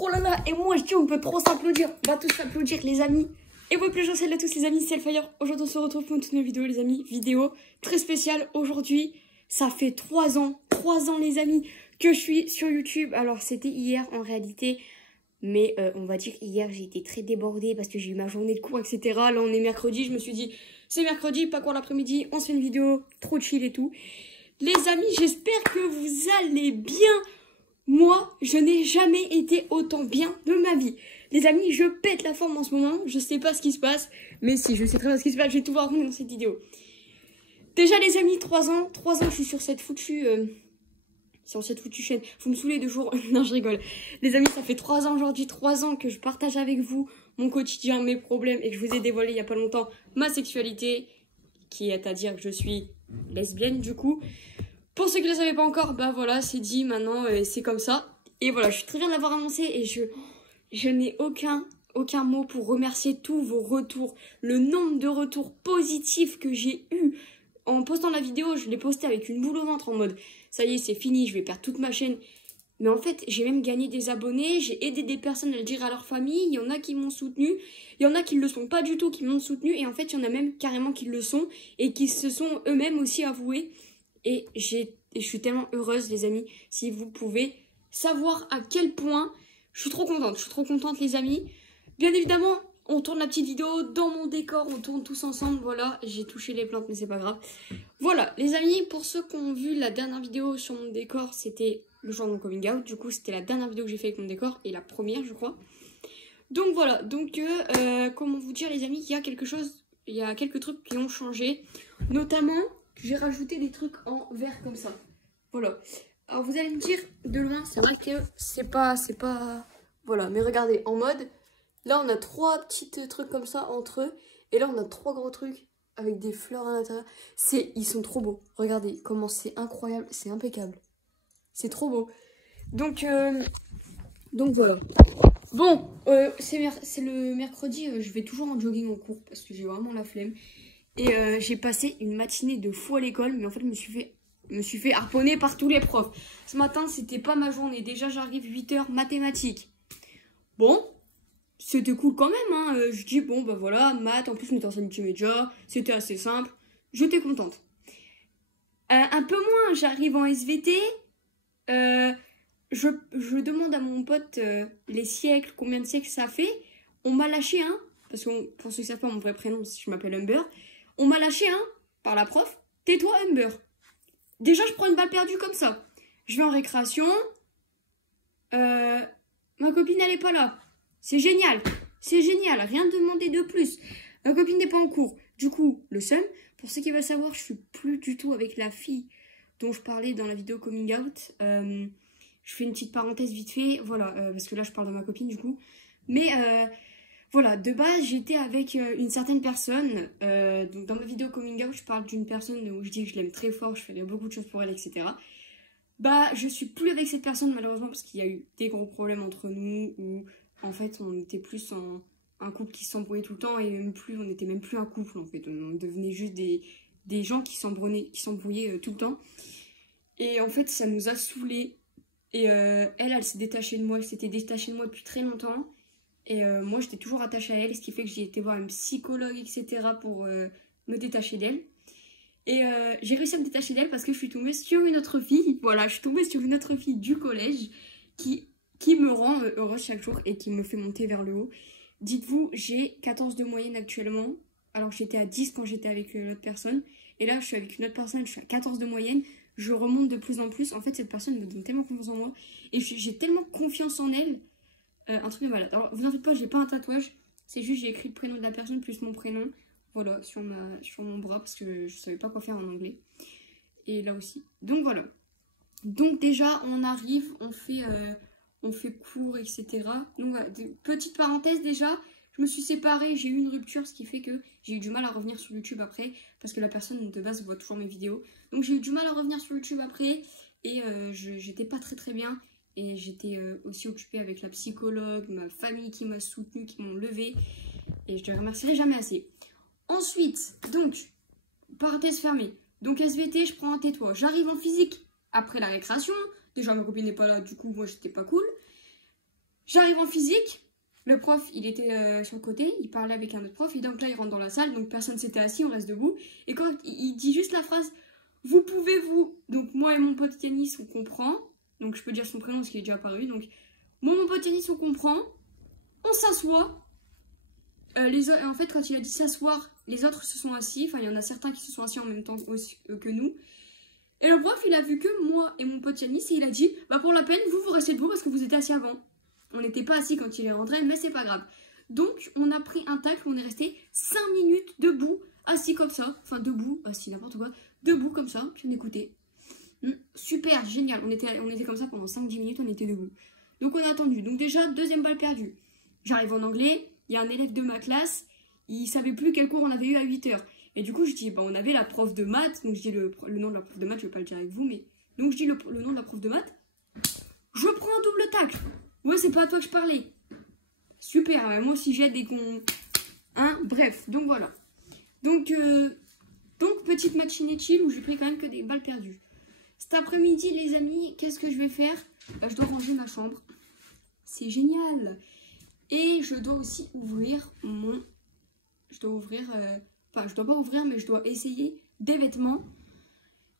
Oh là là, et moi je dis on peut trop s'applaudir. On va tous s'applaudir les amis. Et ouais, plus salut à tous les amis, c'est Elfire. Aujourd'hui on se retrouve pour une toute nouvelle vidéo les amis. Vidéo très spéciale aujourd'hui. Ça fait 3 ans les amis que je suis sur YouTube. Alors c'était hier en réalité. Mais on va dire hier j'ai été très débordée parce que j'ai eu ma journée de cours etc. Là on est mercredi, je me suis dit c'est mercredi, pas quoi l'après-midi, on se fait une vidéo trop chill et tout. Les amis, j'espère que vous allez bien. Moi, je n'ai jamais été autant bien de ma vie. Les amis, je pète la forme en ce moment. Je sais pas ce qui se passe. Mais si, je sais très bien ce qui se passe. Je vais tout vous raconter dans cette vidéo. Déjà, les amis, 3 ans. 3 ans, je suis sur cette foutue... sur cette foutue chaîne. Vous me saoulez de jour. Non, je rigole. Les amis, ça fait 3 ans aujourd'hui. 3 ans que je partage avec vous mon quotidien, mes problèmes. Et que je vous ai dévoilé il y a pas longtemps ma sexualité. Qui est à dire que je suis lesbienne, du coup. Pour ceux qui ne le savaient pas encore, bah voilà, c'est dit, maintenant, c'est comme ça. Et voilà, je suis très bien d'avoir annoncé et je n'ai aucun mot pour remercier tous vos retours. Le nombre de retours positifs que j'ai eu en postant la vidéo, je l'ai posté avec une boule au ventre en mode, ça y est, c'est fini, je vais perdre toute ma chaîne. Mais en fait, j'ai même gagné des abonnés, j'ai aidé des personnes à le dire à leur famille, il y en a qui m'ont soutenu, il y en a qui ne le sont pas du tout, qui m'ont soutenu, et en fait, il y en a même carrément qui le sont, et qui se sont eux-mêmes aussi avoués. Et je suis tellement heureuse les amis, si vous pouvez savoir à quel point je suis trop contente les amis. Bien évidemment, on tourne la petite vidéo dans mon décor, on tourne tous ensemble, voilà, j'ai touché les plantes mais c'est pas grave. Voilà les amis, pour ceux qui ont vu la dernière vidéo sur mon décor, c'était le jour de mon coming out, du coup c'était la dernière vidéo que j'ai fait avec mon décor et la première je crois. Donc voilà, donc comment vous dire les amis, il y a quelques trucs qui ont changé, notamment... J'ai rajouté des trucs en vert comme ça. Voilà. Alors vous allez me dire, de loin, c'est vrai que c'est pas... Voilà, mais regardez, en mode, là on a 3 petits trucs comme ça entre eux. Et là on a 3 gros trucs avec des fleurs à l'intérieur. Ils sont trop beaux. Regardez comment c'est incroyable, c'est impeccable. C'est trop beau. Donc voilà. Bon, c'est le mercredi, je vais toujours en jogging en cours parce que j'ai vraiment la flemme. Et j'ai passé une matinée de fou à l'école, mais en fait, je me suis fait harponner par tous les profs. Ce matin, c'était pas ma journée. Déjà, j'arrive 8 h mathématiques. Bon, c'était cool quand même, hein. Je dis, bon, bah voilà, maths, en plus, je m'étais en multimédia, c'était assez simple. J'étais contente. Un peu moins, j'arrive en SVT. Je demande à mon pote les siècles, combien de siècles ça fait. On m'a lâché un, parce que pour ceux qui ne savent pas mon vrai prénom, je m'appelle Humber. On m'a lâché un par la prof. Tais-toi, Humber. Déjà, je prends une balle perdue comme ça. Je vais en récréation. Ma copine, elle n'est pas là. C'est génial. C'est génial. Rien de demander de plus. Ma copine n'est pas en cours. Du coup, le seum. Pour ceux qui veulent savoir, je suis plus du tout avec la fille dont je parlais dans la vidéo coming out. Je fais une petite parenthèse vite fait. Voilà, parce que là, je parle de ma copine du coup. Mais... voilà, de base, j'étais avec une certaine personne. Donc dans ma vidéo coming out, je parle d'une personne où je dis que je l'aime très fort, je ferai beaucoup de choses pour elle, etc. Bah, je suis plus avec cette personne malheureusement parce qu'il y a eu des gros problèmes entre nous où en fait on était plus un couple qui s'embrouillait tout le temps et même plus, on n'était même plus un couple en fait. On devenait juste des gens qui s'embrouillaient tout le temps. Et en fait, ça nous a saoulés. Et elle s'est détachée de moi, elle s'était détachée de moi depuis très longtemps. Et moi, j'étais toujours attachée à elle, ce qui fait que j'ai été voir un psychologue, etc. pour me détacher d'elle. Et j'ai réussi à me détacher d'elle parce que je suis tombée sur une autre fille. Voilà, je suis tombée sur une autre fille du collège qui me rend heureuse chaque jour et qui me fait monter vers le haut. Dites-vous, j'ai 14 de moyenne actuellement, alors que j'étais à 10 quand j'étais avec l'autre personne. Et là, je suis avec une autre personne, je suis à 14 de moyenne. Je remonte de plus en plus. En fait, cette personne me donne tellement confiance en moi. Et j'ai tellement confiance en elle. Un truc de malade. Alors, vous en faites pas, j'ai pas un tatouage. C'est juste, j'ai écrit le prénom de la personne plus mon prénom. Voilà, sur mon bras parce que je savais pas quoi faire en anglais. Et là aussi. Donc voilà. Donc déjà, on arrive, on fait cours, etc. Donc voilà, petite parenthèse déjà. Je me suis séparée, j'ai eu une rupture, ce qui fait que j'ai eu du mal à revenir sur YouTube après. Parce que la personne de base voit toujours mes vidéos. Donc j'ai eu du mal à revenir sur YouTube après. Et j'étais pas très bien. Et j'étais aussi occupée avec la psychologue, ma famille qui m'a soutenue, qui m'ont levée. Et je ne les remercierai jamais assez. Ensuite, donc, parenthèse fermée. Donc SVT, je prends un tais-toi. J'arrive en physique après la récréation. Déjà, ma copine n'est pas là, du coup, moi, j'étais pas cool. J'arrive en physique. Le prof, il était sur le côté, il parlait avec un autre prof, et donc là, il rentre dans la salle, donc personne s'était assis, on reste debout. Et quand il dit juste la phrase, vous pouvez vous... Donc moi et mon pote Yanis, on comprend. Donc je peux dire son prénom parce qu'il est déjà apparu. Donc moi et mon pote Yanis, on comprend. On s'assoit. En fait, quand il a dit s'asseoir, les autres se sont assis. Enfin, il y en a certains qui se sont assis en même temps que nous. Et le prof, il a vu que moi et mon pote Yanis, et il a dit, bah pour la peine, vous restez debout parce que vous étiez assis avant. On n'était pas assis quand il est rentré, mais c'est pas grave. Donc, on a pris un tacle, on est resté 5 minutes debout, assis comme ça. Enfin, debout, assis, n'importe quoi. Debout comme ça, puis on écoutait. Super, génial. On était comme ça pendant 5-10 minutes, on était debout. Donc, on a attendu. Donc, déjà, deuxième balle perdue. J'arrive en anglais, il y a un élève de ma classe, il savait plus quel cours on avait eu à 8 h. Et du coup, je dis, bah, on avait la prof de maths. Donc, je dis le nom de la prof de maths, je vais pas le dire avec vous, mais. Donc, je dis le nom de la prof de maths. Je prends un double tacle. Ouais, c'est pas à toi que je parlais. Super, moi aussi j'aide dès qu'on... Hein, bref, donc voilà. Donc, petite matinée chill où j'ai pris quand même que des balles perdues. Cet après-midi, les amis, qu'est-ce que je vais faire? Bah, je dois ranger ma chambre. C'est génial. Et je dois aussi ouvrir mon... Je dois ouvrir... Enfin, je dois pas ouvrir, mais je dois essayer des vêtements.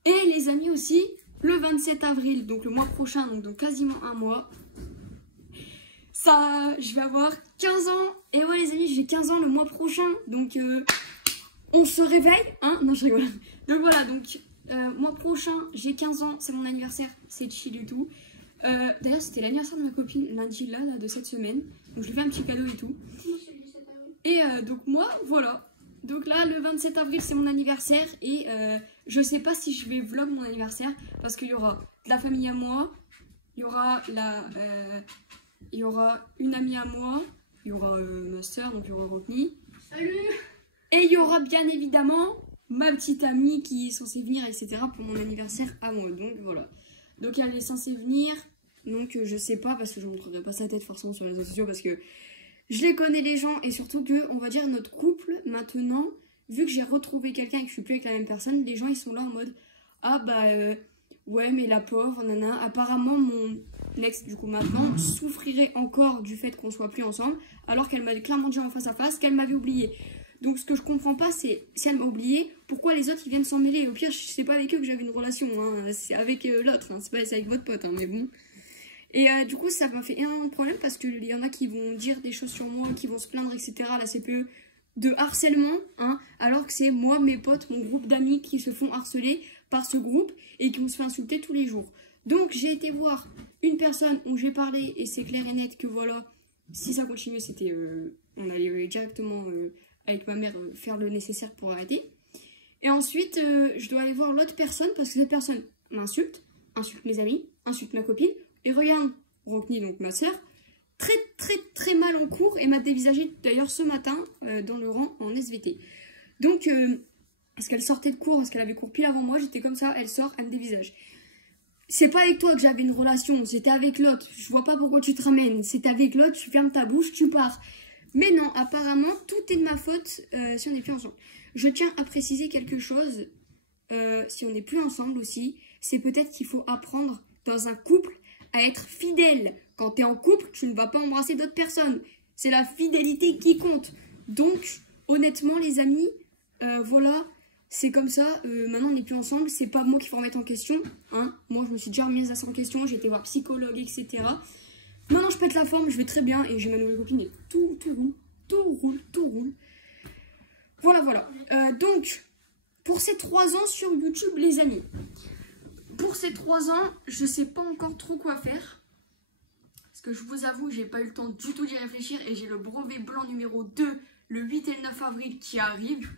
Et les amis aussi, le 27 avril, donc le mois prochain, donc dans quasiment un mois... Ça, je vais avoir 15 ans. Et ouais les amis, j'ai 15 ans le mois prochain. Donc, on se réveille. Hein? Non, je rigole. Donc voilà, donc, mois prochain, j'ai 15 ans. C'est mon anniversaire. C'est chill du tout. D'ailleurs, c'était l'anniversaire de ma copine lundi là, de cette semaine. Donc, je lui fais un petit cadeau et tout. Et donc, moi, voilà. Donc là, le 27 avril, c'est mon anniversaire. Et je sais pas si je vais vlog mon anniversaire. Parce qu'il y aura de la famille à moi. Il y aura il y aura une amie à moi, il y aura ma soeur, donc il y aura Rodney. Salut! Et il y aura bien évidemment ma petite amie qui est censée venir, etc. pour mon anniversaire à moi. Donc voilà. Donc elle est censée venir, donc je sais pas, parce que je ne montrerai pas sa tête forcément sur les réseaux sociaux, parce que je les connais les gens, et surtout que, on va dire, notre couple, maintenant, vu que j'ai retrouvé quelqu'un et que je suis plus avec la même personne, les gens ils sont là en mode, ah bah... ouais, mais la pauvre, nana. Apparemment, mon ex, du coup, maintenant, souffrirait encore du fait qu'on soit plus ensemble, alors qu'elle m'avait clairement dit en face à face qu'elle m'avait oublié. Donc, ce que je comprends pas, c'est si elle m'a oublié, pourquoi les autres ils viennent s'en mêler? Au pire, c'est pas avec eux que j'avais une relation, hein. C'est avec l'autre, hein. C'est avec votre pote, hein, mais bon. Et du coup, ça m'a fait un problème parce qu'il y en a qui vont dire des choses sur moi, qui vont se plaindre, etc. à la CPE de harcèlement, hein, alors que c'est moi, mes potes, mon groupe d'amis qui se font harceler par ce groupe et qui vont se faire insulter tous les jours. Donc j'ai été voir une personne où j'ai parlé et c'est clair et net que voilà, si ça continue, c'était on allait directement avec ma mère faire le nécessaire pour arrêter. Et ensuite, je dois aller voir l'autre personne parce que cette personne m'insulte, insulte mes amis, insulte ma copine et regarde Rockney, donc ma soeur, très mal en cours et m'a dévisagé d'ailleurs ce matin dans le rang en SVT. Donc... parce qu'elle sortait de cours, parce qu'elle avait cours pile avant moi, j'étais comme ça, elle sort, elle me dévisage. C'est pas avec toi que j'avais une relation, c'était avec l'autre. Je vois pas pourquoi tu te ramènes. C'était avec l'autre, tu fermes ta bouche, tu pars. Mais non, apparemment, tout est de ma faute si on n'est plus ensemble. Je tiens à préciser quelque chose, si on n'est plus ensemble aussi, c'est peut-être qu'il faut apprendre dans un couple à être fidèle. Quand tu es en couple, tu ne vas pas embrasser d'autres personnes. C'est la fidélité qui compte. Donc, honnêtement, les amis, voilà... C'est comme ça, maintenant on n'est plus ensemble, c'est pas moi qu'il faut remettre en question, hein. Moi je me suis déjà remise à ça en question, j'ai été voir psychologue, etc. Maintenant je pète la forme, je vais très bien et j'ai ma nouvelle copine et tout roule. Voilà. Donc, pour ces 3 ans sur YouTube, les amis, pour ces 3 ans, je sais pas encore trop quoi faire. Parce que je vous avoue, j'ai pas eu le temps du tout d'y réfléchir et j'ai le brevet blanc numéro 2 le 8 et le 9 avril qui arrive.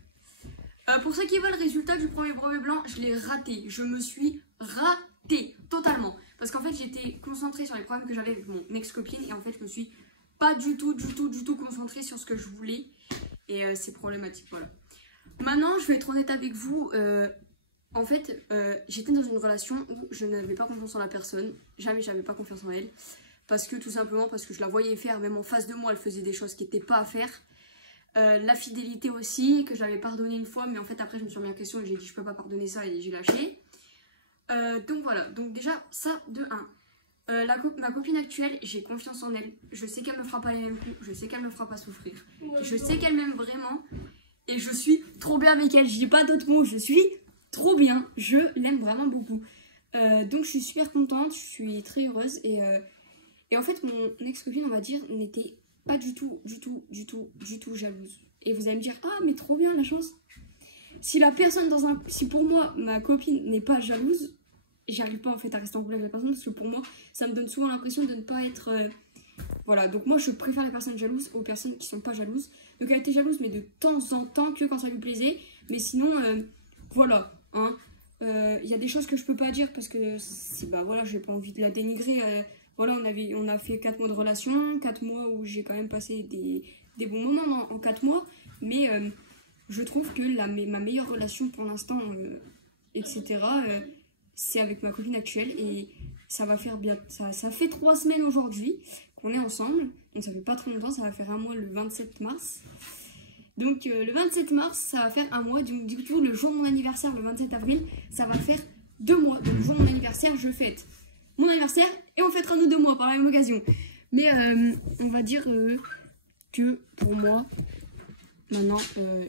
Pour ceux qui veulent le résultat du premier brevet blanc, je l'ai raté. Je me suis ratée totalement. Parce qu'en fait, j'étais concentrée sur les problèmes que j'avais avec mon ex-copine. Et en fait, je me suis pas du tout concentrée sur ce que je voulais. Et c'est problématique, voilà. Maintenant, je vais être honnête avec vous. En fait, j'étais dans une relation où je n'avais pas confiance en la personne. Jamais j'avais pas confiance en elle. Parce que tout simplement, parce que je la voyais faire. Même en face de moi, elle faisait des choses qui n'étaient pas à faire. La fidélité aussi, que j'avais pardonné une fois, mais en fait après je me suis remis en question et j'ai dit je peux pas pardonner ça et j'ai lâché. Donc voilà, donc déjà ça de 1. Ma copine actuelle, j'ai confiance en elle. Je sais qu'elle me fera pas les mêmes coups. Je sais qu'elle me fera pas souffrir. Je sais qu'elle m'aime vraiment. Et je suis trop bien avec elle. Je dis pas d'autres mots. Je suis trop bien. Je l'aime vraiment beaucoup. Donc je suis super contente. Je suis très heureuse. Et en fait, mon ex-copine, on va dire, n'était pas du tout jalouse. Et vous allez me dire, ah mais trop bien la chance. Si pour moi, ma copine n'est pas jalouse, j'arrive pas en fait à rester en couple avec la personne parce que pour moi ça me donne souvent l'impression de ne pas être voilà, donc moi je préfère les personnes jalouses aux personnes qui sont pas jalouses. Donc elle était jalouse mais de temps en temps, que quand ça lui plaisait, mais sinon voilà hein, y a des choses que je peux pas dire parce que bah voilà, j'ai pas envie de la dénigrer. Voilà, on a fait 4 mois de relation, 4 mois où j'ai quand même passé des bons moments en 4 mois, mais je trouve que ma meilleure relation pour l'instant etc c'est avec ma copine actuelle et ça va faire bien. Ça fait 3 semaines aujourd'hui qu'on est ensemble. Donc ça fait pas trop longtemps, ça va faire un mois le 27 mars. Donc le 27 mars, ça va faire un mois. Donc du coup, le jour de mon anniversaire, le 27 avril, ça va faire 2 mois. Donc le jour de mon anniversaire, je fête mon anniversaire et on fêtera nos 2 mois par la même occasion. Mais on va dire que pour moi, maintenant,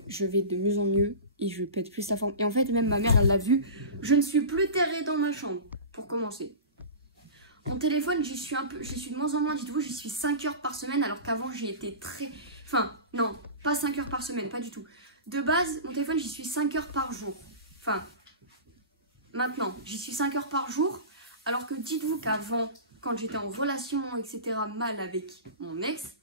je vais de mieux en mieux. Et je pète plus sa forme. Et en fait, même ma mère, elle l'a vu. Je ne suis plus terrée dans ma chambre, pour commencer. Mon téléphone, j'y suis de moins en moins. Dites-vous, j'y suis 5 heures par semaine, alors qu'avant, j'y étais très... Enfin, non, pas 5 heures par semaine, pas du tout. De base, mon téléphone, j'y suis 5 heures par jour. Enfin, maintenant, j'y suis 5 heures par jour, alors que dites-vous qu'avant, quand j'étais en relation, etc., mal avec mon ex,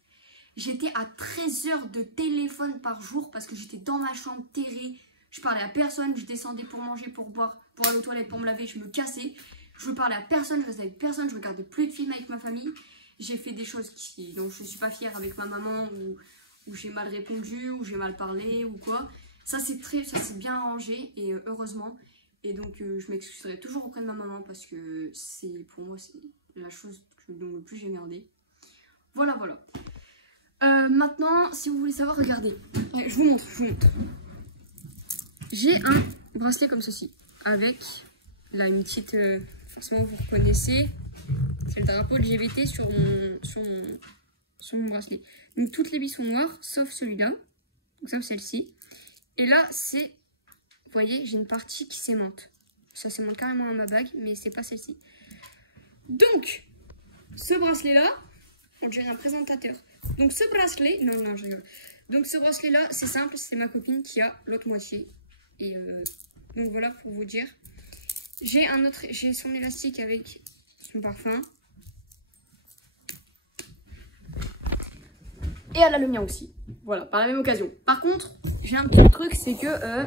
j'étais à 13 heures de téléphone par jour parce que j'étais dans ma chambre terrée. Je parlais à personne, je descendais pour manger, pour boire, pour aller aux toilettes, pour me laver, je me cassais. Je parlais à personne, je restais avec personne, je regardais plus de films avec ma famille. J'ai fait des choses dont je ne suis pas fière avec ma maman, où j'ai mal répondu, où j'ai mal parlé, ou quoi. Ça c'est bien arrangé, et heureusement. Et donc je m'excuserai toujours auprès de ma maman parce que pour moi c'est la chose dont le plus j'ai merdé. Voilà. Maintenant, si vous voulez savoir, regardez. Ouais, je vous montre. J'ai un bracelet comme ceci. Avec, là, une petite... forcément, vous reconnaissez. C'est le drapeau LGBT sur mon bracelet. Donc, toutes les billes sont noires, sauf celui-là. Donc, sauf celle-ci. Et là, c'est... Vous voyez, j'ai une partie qui s'aimante. Ça s'aimante carrément à ma bague, mais c'est pas celle-ci. Donc, ce bracelet-là, on dirait un présentateur. Donc ce bracelet, non je rigole. Donc ce bracelet là, c'est simple, c'est ma copine qui a l'autre moitié. Et donc voilà pour vous dire. J'ai son élastique avec son parfum. Et elle a le mien aussi. Voilà, par la même occasion. Par contre, j'ai un petit truc, c'est que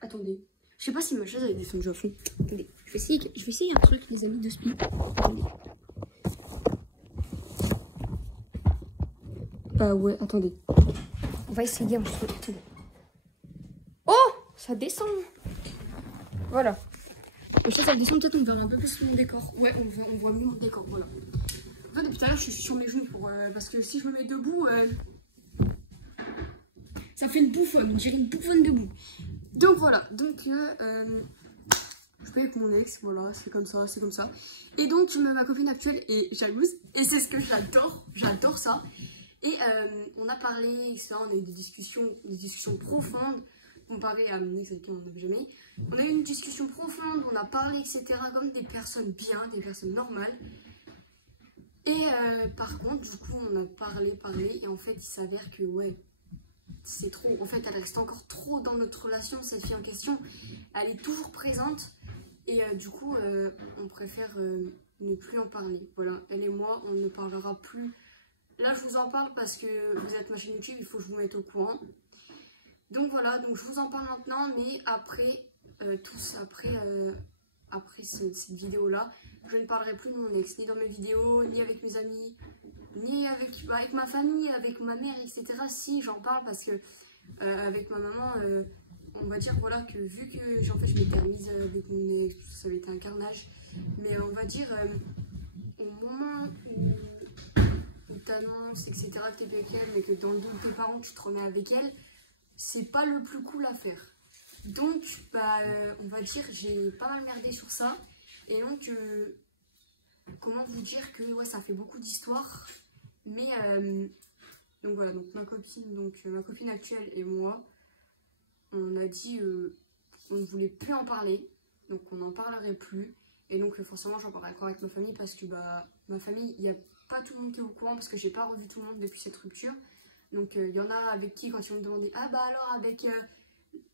attendez. Je sais pas si ma chaise elle est descendue à fond. Attendez, je vais essayer un truc, les amis de Spi. Attendez. Ouais, attendez. On va essayer un petit peu. Attendez. Oh, ça descend. Voilà. Et ça descend, peut-être on verra un peu plus mon décor. Ouais, on voit mieux mon décor, voilà. En fait, depuis tout à l'heure, je suis sur mes genoux parce que si je me mets debout, ça fait une bouffonne. On dirait une bouffonne debout. Donc voilà. Donc, je peux avec mon ex, voilà, c'est comme ça. Et donc, ma copine actuelle est jalouse. Et c'est ce que j'adore. J'adore ça. Et on a parlé, etc. On a eu des discussions profondes, comparé à mon ex avec qui on n'avait jamais. On a eu une discussion profonde, on a parlé, etc. comme des personnes bien, des personnes normales. Et par contre, du coup, on a parlé, et en fait, il s'avère que, ouais, c'est trop. En fait, elle reste encore trop dans notre relation, cette fille en question. Elle est toujours présente. Et du coup, on préfère ne plus en parler. Voilà, elle et moi, on ne parlera plus. Là, je vous en parle parce que vous êtes ma chaîne YouTube, il faut que je vous mette au courant. Donc voilà, donc je vous en parle maintenant, mais après, après cette vidéo-là, je ne parlerai plus de mon ex, ni dans mes vidéos, ni avec mes amis, ni avec ma famille, avec ma mère, etc. Si, j'en parle parce que avec ma maman, on va dire voilà que vu que je m'étais remise avec mon ex, ça avait été un carnage, mais on va dire au moment où t'annonces, etc., que t'es avec elle, mais que dans le dos de tes parents, tu te remets avec elle, c'est pas le plus cool à faire. Donc, on va dire, j'ai pas mal merdé sur ça. Et donc, comment vous dire que ouais, ça fait beaucoup d'histoires. Mais donc voilà, donc ma copine actuelle et moi, on a dit on ne voulait plus en parler, donc on n'en parlerait plus. Et donc forcément j'en parlerai encore avec ma famille parce que bah ma famille, il n'y a pas tout le monde qui est au courant parce que j'ai pas revu tout le monde depuis cette rupture. Donc il y en a avec qui quand ils vont me demander ah bah alors avec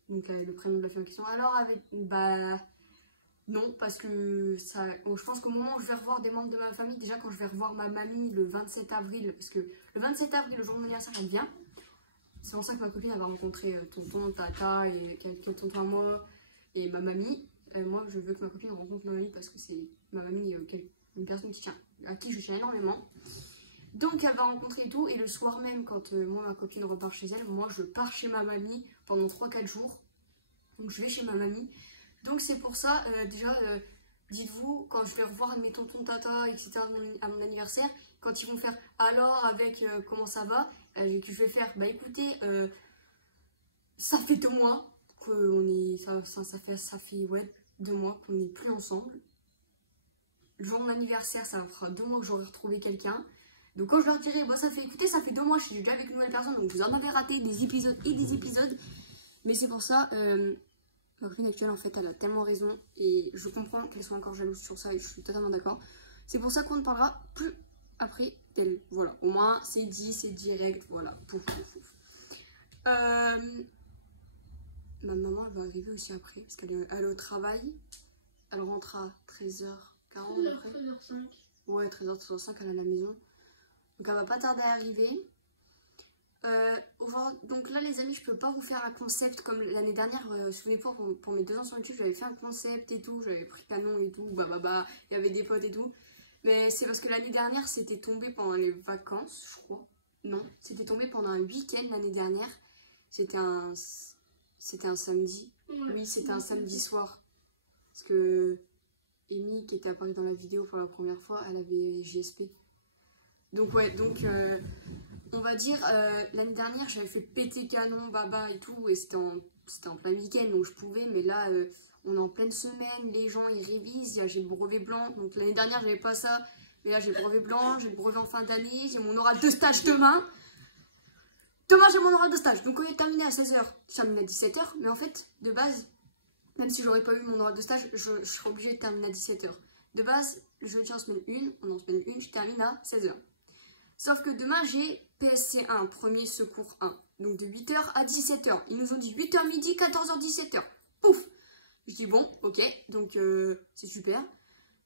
donc le prénom de la fille en question, alors avec bah non, parce que ça, je pense qu'au moment où je vais revoir des membres de ma famille, déjà quand je vais revoir ma mamie le 27 avril, parce que le 27 avril, le jour de mon anniversaire, elle vient. C'est pour ça que ma copine elle va rencontrer tonton, tata et quelques tontons à moi et ma mamie. Moi, je veux que ma copine rencontre ma mamie parce que c'est ma mamie, une personne qui tient, à qui je tiens énormément. Donc elle va rencontrer et tout, et le soir même, quand moi ma copine repart chez elle, moi je pars chez ma mamie pendant 3-4 jours. Donc je vais chez ma mamie. Donc c'est pour ça, déjà, dites-vous, quand je vais revoir mes tontons, tata, etc. à mon anniversaire, quand ils vont faire alors avec comment ça va, que je vais faire, bah écoutez, ça fait 2 mois qu'on est, ça fait ouais, 2 mois qu'on n'est plus ensemble. Le jour de mon anniversaire, ça fera 2 mois que j'aurai retrouvé quelqu'un. Donc quand je leur dirai, bah ça fait, écoutez, ça fait 2 mois, je suis déjà avec une nouvelle personne, donc vous en avez raté des épisodes et des épisodes. Mais c'est pour ça, ma copine actuelle, en fait, elle a tellement raison. Et je comprends qu'elle soit encore jalouse sur ça et je suis totalement d'accord. C'est pour ça qu'on ne parlera plus après d'elle. Voilà, au moins c'est dit, c'est direct, voilà. Pouf, pouf, pouf. Ma maman, elle va arriver aussi après, parce qu'elle est au travail. Elle rentre à 13h40 après. 13h05. Ouais, 13h05, elle est à la maison. Donc elle va pas tarder à arriver. Donc là les amis, je peux pas vous faire un concept comme l'année dernière. Souvenez-vous, pour mes 2 ans sur YouTube, j'avais fait un concept et tout, j'avais pris canon et tout, il y avait des potes et tout. Mais c'est parce que l'année dernière c'était tombé pendant les vacances, je crois. Non, c'était tombé pendant un week-end l'année dernière. C'était un samedi. Ouais, oui, c'était un samedi soir. Parce que Amy, qui était apparue dans la vidéo pour la première fois, elle avait JSP. Donc ouais, on va dire, l'année dernière, j'avais fait péter canon, baba et tout, et c'était en plein week-end, donc je pouvais, mais là, on est en pleine semaine, les gens, ils révisent, j'ai le brevet blanc, donc l'année dernière, j'avais pas ça, mais là, j'ai le brevet blanc, j'ai le brevet en fin d'année, j'ai mon oral de stage demain. Demain, j'ai mon oral de stage, donc on est terminé à 16h, je termine à 17h, mais en fait, de base, même si j'aurais pas eu mon oral de stage, je serais obligée de terminer à 17h. De base, je tiens en semaine 1, on est en semaine 1, je termine à 16h. Sauf que demain, j'ai PSC 1, premier secours 1. Donc de 8h à 17h. Ils nous ont dit 8h midi, 14h, 17h. Pouf! Je dis bon, ok, donc c'est super.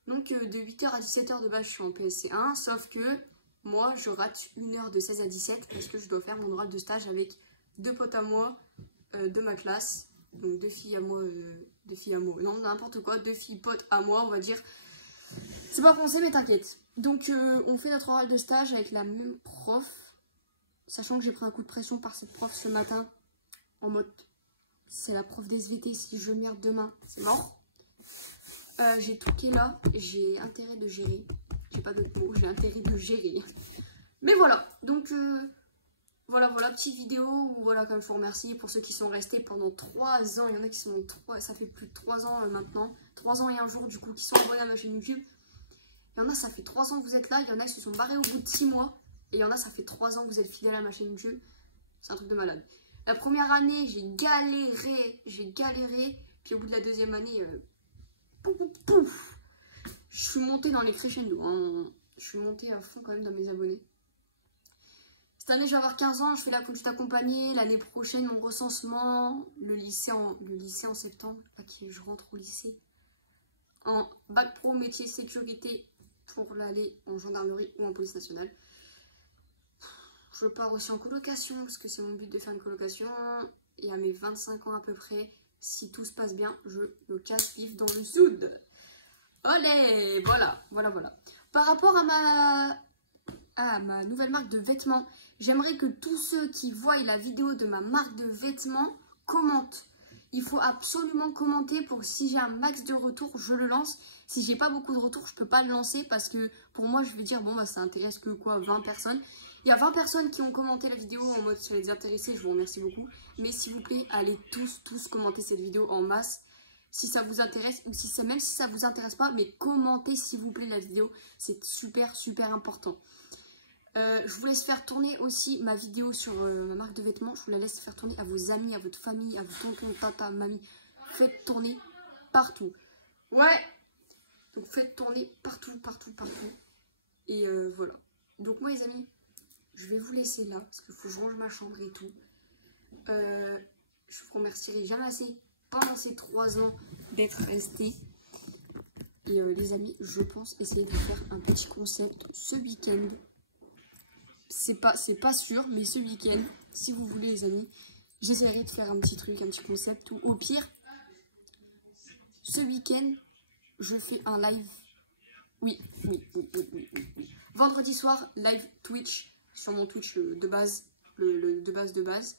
Donc de 8h à 17h de base, je suis en PSC 1. Sauf que moi, je rate 1 heure de 16 à 17 parce que je dois faire mon oral de stage avec 2 potes à moi de ma classe. Donc 2 filles à moi, non, n'importe quoi, 2 filles potes à moi, on va dire. C'est pas français, mais t'inquiète. Donc on fait notre oral de stage avec la même prof, sachant que j'ai pris un coup de pression par cette prof ce matin, en mode c'est la prof d'SVT, si je merde demain, c'est mort. J'ai tout qui est là, j'ai intérêt de gérer, j'ai pas d'autres mots, j'ai intérêt de gérer. Mais voilà, donc voilà, petite vidéo où voilà, comme je vous remercie pour ceux qui sont restés pendant 3 ans, il y en a qui sont, ça fait plus de 3 ans maintenant, 3 ans et 1 jour du coup, qui sont abonnés à ma chaîne YouTube. Il y en a, ça fait 3 ans que vous êtes là. Il y en a qui se sont barrés au bout de 6 mois. Et il y en a, ça fait 3 ans que vous êtes fidèles à ma chaîne YouTube. C'est un truc de malade. La première année, j'ai galéré. Puis au bout de la 2e année, pouf, je suis montée dans les crescendo. Hein. Je suis montée à fond quand même dans mes abonnés. Cette année, je vais avoir 15 ans. Je fais la conduite accompagnée. L'année prochaine, mon recensement. Le lycée en septembre. Je rentre au lycée. En bac pro métier sécurité. Pour l'aller en gendarmerie ou en police nationale. Je pars aussi en colocation parce que c'est mon but de faire une colocation. Et à mes 25 ans à peu près, si tout se passe bien, je me casse vivre dans le sud. Allez, voilà. Par rapport à ma nouvelle marque de vêtements, j'aimerais que tous ceux qui voient la vidéo de ma marque de vêtements commentent. Il faut absolument commenter pour que si j'ai un max de retours, je le lance. Si j'ai pas beaucoup de retours, je peux pas le lancer parce que pour moi, je vais dire, bon, bah, ça intéresse que quoi, 20 personnes. Il y a 20 personnes qui ont commenté la vidéo en mode ça les intéressait, je vous remercie beaucoup. Mais s'il vous plaît, allez tous commenter cette vidéo en masse. si ça vous intéresse, ou si même si ça vous intéresse pas, mais commentez s'il vous plaît la vidéo, c'est super important. Je vous laisse faire tourner aussi ma vidéo sur ma marque de vêtements, je vous la laisse faire tourner à vos amis, à votre famille, à vos tontons, tata, mamie, faites tourner partout. Ouais, donc faites tourner partout. Et voilà. Donc moi les amis, je vais vous laisser là, parce qu'il faut que je range ma chambre et tout. Je vous remercierai jamais assez pendant ces 3 ans d'être restés. Et les amis, je pense essayer de faire un petit concept ce week-end. C'est pas sûr, mais ce week-end, si vous voulez les amis, j'essaierai de faire un petit truc, un petit concept. Ou au pire, ce week-end, je fais un live. Oui. Vendredi soir, live Twitch, sur mon Twitch de base, de base.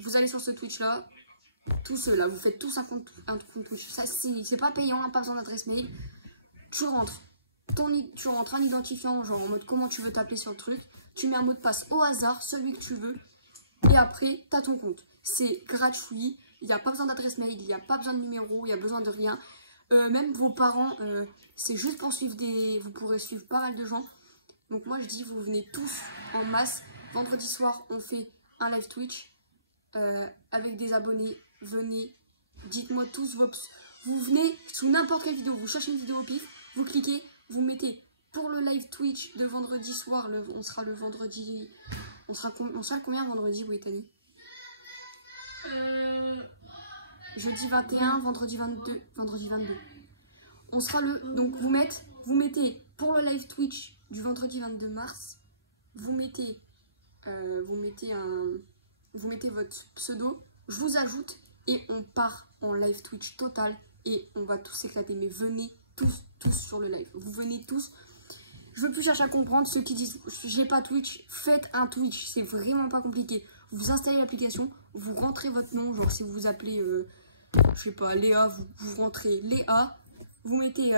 Vous allez sur ce Twitch là, tous ceux là, vous faites tous un compte Twitch. Ça c'est pas payant, hein, pas besoin d'adresse mail. Tu rentres un identifiant, genre en mode comment tu veux t'appeler sur le truc. Tu mets un mot de passe au hasard, celui que tu veux. Et après, tu as ton compte. C'est gratuit, il n'y a pas besoin d'adresse mail, il n'y a pas besoin de numéro, il n'y a besoin de rien. Même vos parents, c'est juste pour suivre vous pourrez suivre pas mal de gens. Donc moi je dis, vous venez tous en masse. Vendredi soir, on fait un live Twitch avec des abonnés. Venez, dites-moi tous vous venez sous n'importe quelle vidéo, vous cherchez une vidéo au pif, vous cliquez, vous mettez pour le live Twitch de vendredi soir, on sera le vendredi, on sera combien vendredi, Tani? Jeudi 21, vendredi 22. On sera donc vous mettez pour le live Twitch du vendredi 22 mars, vous mettez votre pseudo, je vous ajoute et on part en live Twitch total et on va tous s'éclater. Mais venez tous sur le live. Vous venez tous. Je veux plus chercher à comprendre. Ceux qui disent j'ai pas Twitch, faites un Twitch. C'est vraiment pas compliqué. Vous installez l'application, vous rentrez votre nom. Genre si vous vous appelez, je sais pas, Léa, vous rentrez Léa. Vous mettez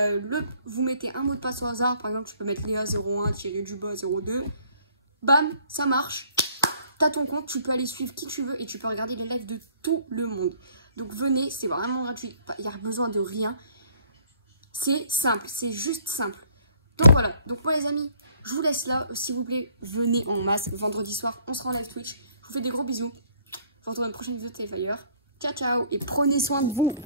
un mot de passe au hasard. Par exemple, tu peux mettre Léa01-du-bas02. Bam, ça marche. T'as ton compte, tu peux aller suivre qui tu veux et tu peux regarder les lives de tout le monde. Donc venez, c'est vraiment gratuit, il n'y a besoin de rien. C'est simple, c'est juste simple. Donc voilà, donc moi les amis, je vous laisse là, s'il vous plaît, venez en masse. Vendredi soir, on sera en live Twitch. Je vous fais des gros bisous. Je vous retrouve dans une prochaine vidéo de Telfire. Ciao, ciao, et prenez soin de vous.